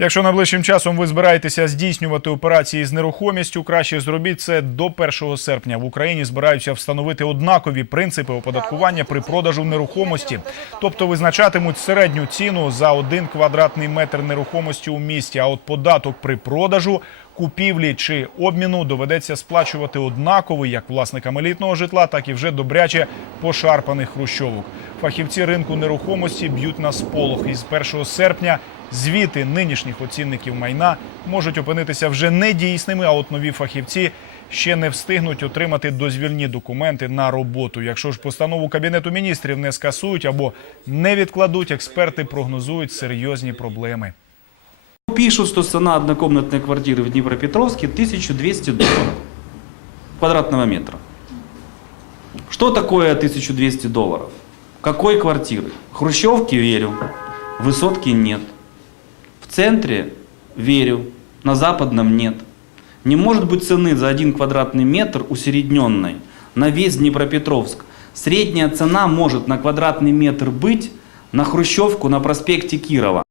Якщо найближчим часом ви збираєтеся здійснювати операції з нерухомістю, краще зробіть це до 1 серпня. В Україні збираються встановити однакові принципи оподаткування при продажу нерухомості, тобто визначатимуть середню ціну за один квадратний метр нерухомості у місті. А от податок при продажу, купівлі чи обміну доведеться сплачувати однаковий як власникам елітного житла, так і вже добряче пошарпаних хрущовок. Фахівці ринку нерухомості б'ють на сполох. Із 1 серпня звіти нинішніх оцінників майна можуть опинитися вже недійсними, а от нові фахівці ще не встигнуть отримати дозвільні документи на роботу. Якщо ж постанову кабінету міністрів не скасують або не відкладуть, експерти прогнозують серйозні проблеми. Пишут, что цена однокомнатной квартиры в Днепропетровске 1200 долларов квадратного метра. Что такое 1200 долларов? Какой квартиры? Хрущевки верю, высотки нет. В центре верю, на западном нет. Не может быть цены за один квадратный метр усередненной на весь Днепропетровск. Средняя цена может на квадратный метр быть на Хрущевку на проспекте Кирова.